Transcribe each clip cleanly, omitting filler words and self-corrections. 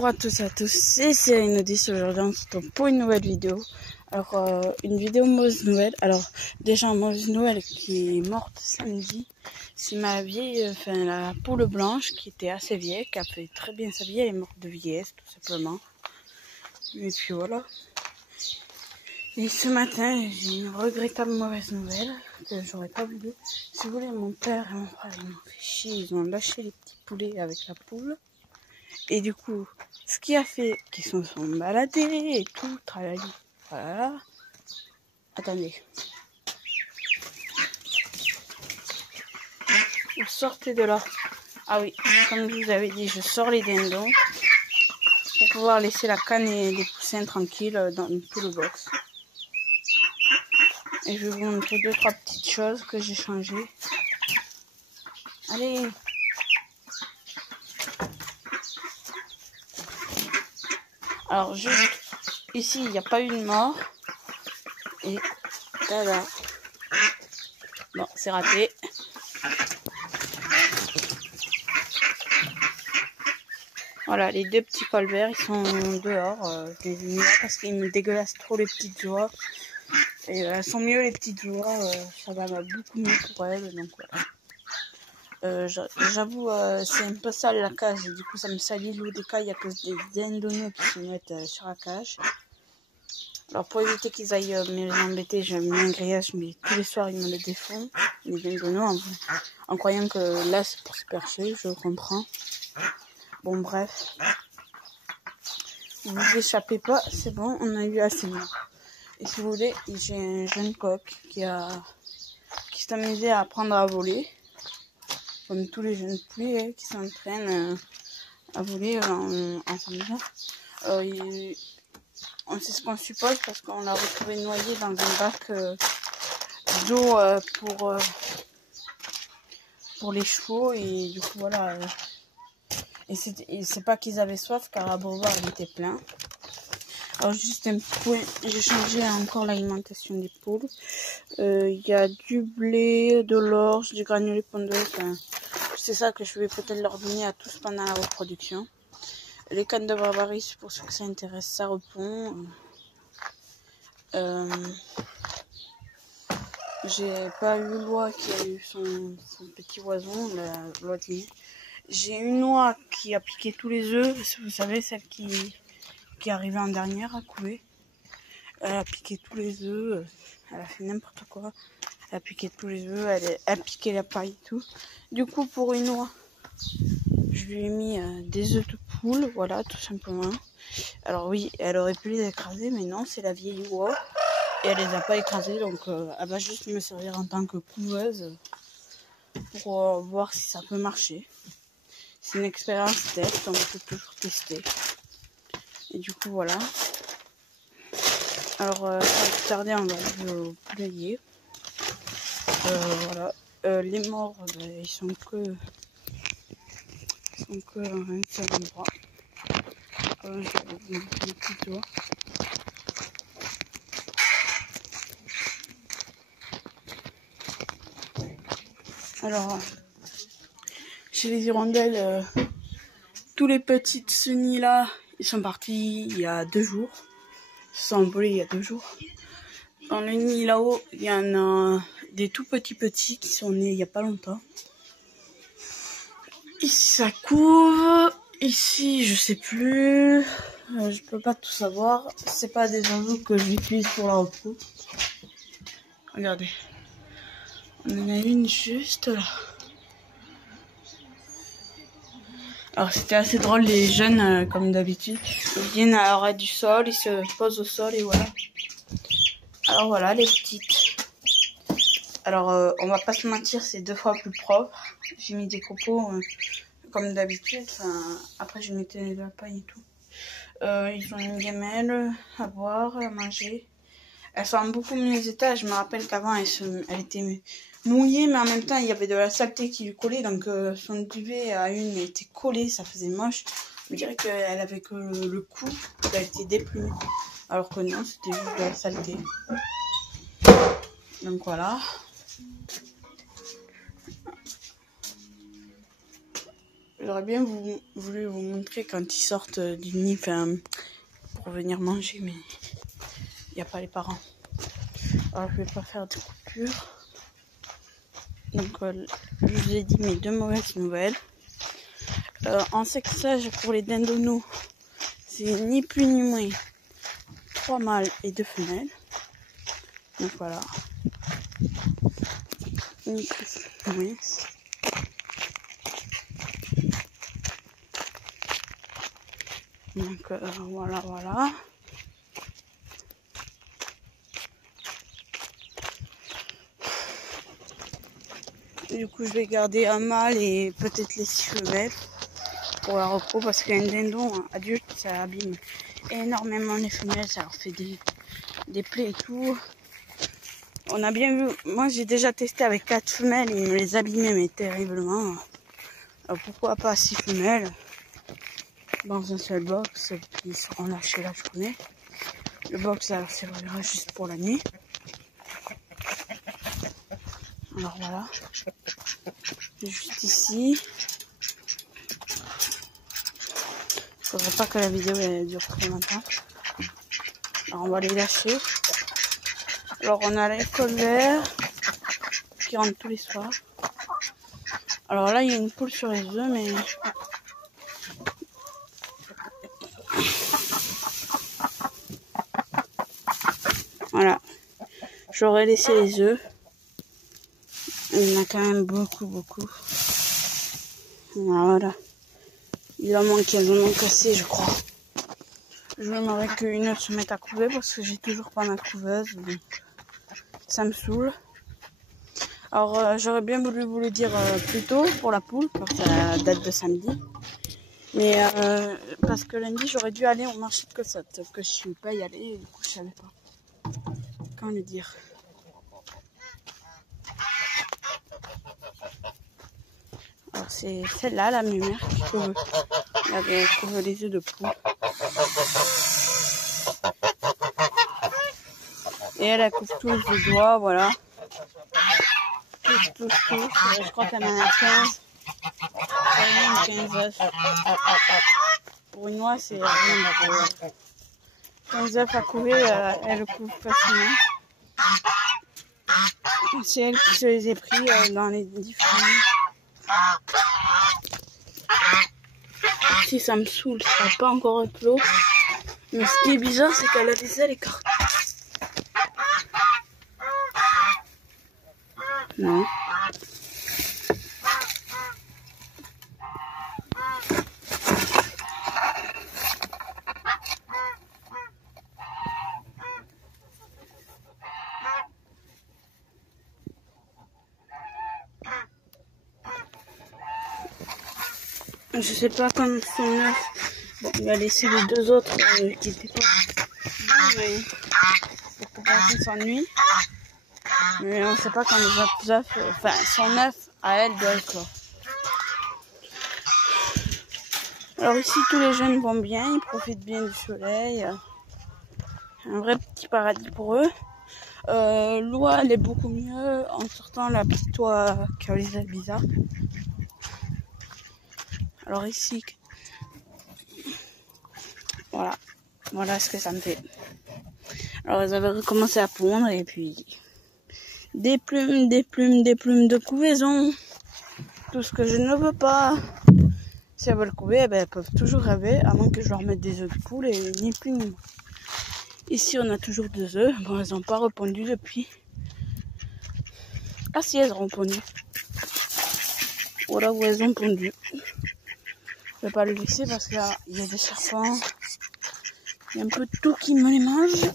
Bonjour à tous et à tous, c'est Cyrine 10. Aujourd'hui on se retrouve pour une nouvelle vidéo. Alors une vidéo mauvaise nouvelle. Alors déjà mauvaise nouvelle qui est morte samedi. C'est ma vieille, la poule blanche qui était assez vieille, qui a fait très bien sa vie. Elle est morte de vieillesse tout simplement. Et puis voilà. Et ce matin j'ai une regrettable mauvaise nouvelle que j'aurais pas voulu. Si vous voulez, mon père et mon frère ils m'ont fait chier. Ils ont lâché les petits poulets avec la poule. Et du coup, ce qui a fait qu'ils se sont baladés et tout, tralali, voilà. Attendez. Vous sortez de là. Ah oui, comme je vous avais dit, je sors les dindons pour pouvoir laisser la canne et les poussins tranquilles dans tout le box. Et je vais vous montrer 2-3 petites choses que j'ai changées. Allez! Alors juste ici, il n'y a pas eu de mort. Et tada. Bon, c'est raté. Voilà, les deux petits colverts, ils sont dehors. Je les ai mis là parce qu'ils me dégueulassent trop les petites oies. Et elles sont mieux les petites oies. Ça va beaucoup mieux pour elles. Donc voilà. J'avoue, c'est un peu sale la cage. Du coup, ça me salit l'eau des cailles à cause des dindons qui se mettent sur la cage. Alors pour éviter qu'ils aillent me embêter, j'ai mis un grillage, mais tous les soirs ils me le défont, les dindons, en croyant que là c'est pour se percher, je comprends. Bon bref, vous échappez pas, c'est bon, on a eu assez de morts. Et si vous voulez, j'ai un jeune coq qui s'est amusé à apprendre à voler, comme tous les jeunes poulets qui s'entraînent à voler en s'amusant. C'est ce qu'on suppose parce qu'on l'a retrouvé noyé dans un bac d'eau pour les chevaux et du coup voilà. Et c'est pas qu'ils avaient soif car l'abreuvoir il était plein. Alors juste un point, j'ai changé encore l'alimentation des poules. Il y a du blé, de l'orge, du granulé pondeux. C'est ça que je vais peut-être leur donner à tous pendant la reproduction. Les cannes de barbarie, pour ceux que ça intéresse, ça répond. J'ai pas eu l'oie qui a eu son petit oison, l'oisier. J'ai une oie qui a piqué tous les œufs, vous savez, celle qui est arrivée en dernière à couver. Elle a piqué tous les œufs, elle a fait n'importe quoi. Elle a piqué tous les œufs, elle a piqué la paille et tout. Du coup, pour une oie, je lui ai mis des œufs de poule, voilà, tout simplement. Alors oui, elle aurait pu les écraser, mais non, c'est la vieille oie. Et elle les a pas écrasés, donc elle va juste me servir en tant que couveuse pour voir si ça peut marcher. C'est une expérience test, on peut toujours tester. Et du coup, voilà. Alors, sans plus tarder, on va aller au poulailler. Voilà. Les morts, ils sont que dans un seul endroit. Je vais vous montrer les petites oies. Alors, chez les hirondelles, tous les petites chenilles là, ils sont partis il y a 2 jours. Ils se sont envolés il y a 2 jours. Dans le nid là-haut, il y en a des tout petits qui sont nés il n'y a pas longtemps. Ici ça couve, ici je sais plus, je peux pas tout savoir. C'est pas des oiseaux que j'utilise pour la repos. Regardez. On en a une juste là. Alors c'était assez drôle, les jeunes, comme d'habitude, ils viennent à l'arrêt du sol, ils se posent au sol et voilà. Alors voilà les petites. Alors on va pas se mentir, c'est 2 fois plus propre. J'ai mis des copeaux comme d'habitude, après je mettais de la paille et tout. Ils ont une gamelle à boire, à manger. Elles sont en beaucoup mieux état. Je me rappelle qu'avant elle était mouillée, mais en même temps il y avait de la saleté qui lui collait, donc son duvet à une était collé, ça faisait moche. Je dirais qu'elle avait que le cou, elle était déplumée, alors que non, c'était juste de la saleté. Donc voilà. J'aurais bien voulu vous montrer quand ils sortent du nid pour venir manger, mais il n'y a pas les parents. Alors je vais pas faire de coupure. Donc je vous ai dit mes 2 mauvaises nouvelles. En sexage pour les dindonos, c'est ni plus ni moins 3 mâles et 2 femelles. Donc voilà. Ni plus ni moins. Donc voilà. Du coup je vais garder un mâle et peut-être les 6 femelles pour la repos, parce qu'un dindon adulte ça abîme énormément les femelles, ça leur fait des plaies et tout. On a bien vu, moi j'ai déjà testé avec 4 femelles et ils me les abîmaient mais terriblement. Alors pourquoi pas 6 femelles dans un seul box, puis ils seront lâchés la journée. Le box ça leur servira juste pour la nuit. Alors voilà, juste ici. Faudrait pas que la vidéo elle dure trop longtemps. Alors on va les lâcher. Alors on a l'école vert qui rentre tous les soirs. Alors là il y a une poule sur les œufs, mais voilà. J'aurais laissé les œufs. Il y en a quand même beaucoup. Voilà. Il en manque, elles en ont cassé, je crois. Je n'aimerais qu'une autre se mette à couver parce que j'ai toujours pas ma couveuse. Donc ça me saoule. Alors j'aurais bien voulu vous le dire plus tôt pour la poule, parce que ça date de samedi. Mais parce que lundi j'aurais dû aller au marché de Cossotte, sauf que je suis pas y aller et du coup je savais pas quand le dire. Alors c'est celle-là, la mère qui couve les œufs de poule. Et elle coupe tous les doigts, voilà. Tous. Je crois qu'elle en a 15. Elle a 15 œufs. Pour une noix, c'est rien. 15 œufs à couver, elle couve facilement. C'est elle qui se les a pris dans les différents. Si ça me saoule, ça n'a pas encore éclos. Mais ce qui est bizarre, c'est qu'elle a des ailes écartées. Non. Je sais pas comme son œuf. Bon, il va laisser les 2 autres qui étaient pas bons, mais pour que personne s'ennuie. Mais on sait pas quand les autres œufs, enfin son œuf à elle doit éclore. Alors ici tous les jeunes vont bien, ils profitent bien du soleil. Un vrai petit paradis pour eux. L'oie elle est beaucoup mieux en sortant la petite oie qui a les ailes bizarres. Alors ici, voilà ce que ça me fait. Alors elles avaient recommencé à pondre et puis des plumes de couvaison. Tout ce que je ne veux pas. Si elles veulent couver, elles peuvent toujours rêver, à moins que je leur mette des œufs de poule et ni plus ni moins. Ici on a toujours 2 œufs. Bon, elles n'ont pas répondu depuis. Ah si, elles ont répondu. Voilà où elles ont pondu. Je vais pas le laisser parce qu'il y a des serpents. Il y a un peu de tout qui me les mange.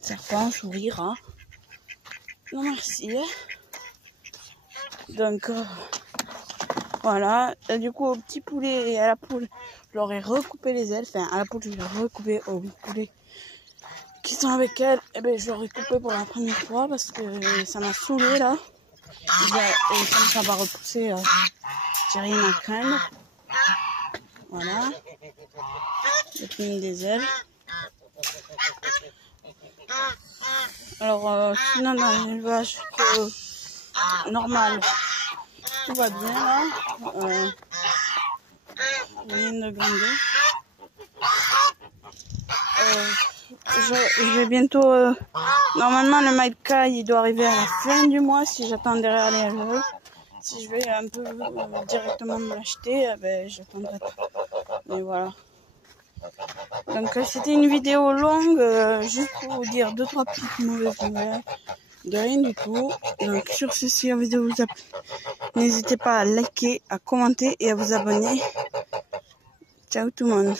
Serpents, souris, rats. Non merci. Donc voilà. Et du coup au petit poulet et à la poule, je leur ai recoupé les ailes. Enfin à la poule je leur ai recoupé aux poulets qui sont avec elle. Et ben je leur ai coupé pour la première fois parce que ça m'a saoulé là. Et comme ça va repousser, j'ai rien à craindre. Voilà. J'ai mis des ailes. Alors sinon dans l'élevage normal, tout va bien là. Rien de grandeur. Je vais bientôt... normalement le Maïka il doit arriver à la fin du mois si j'attends derrière les LE. Si je vais un peu directement me l'acheter, ben, j'attendrai pas. Mais voilà. Donc c'était une vidéo longue, juste pour vous dire 2-3 petites mauvaises nouvelles. De rien du tout. Donc sur ceci, si la vidéo vous a plu, n'hésitez pas à liker, à commenter et à vous abonner. Ciao tout le monde.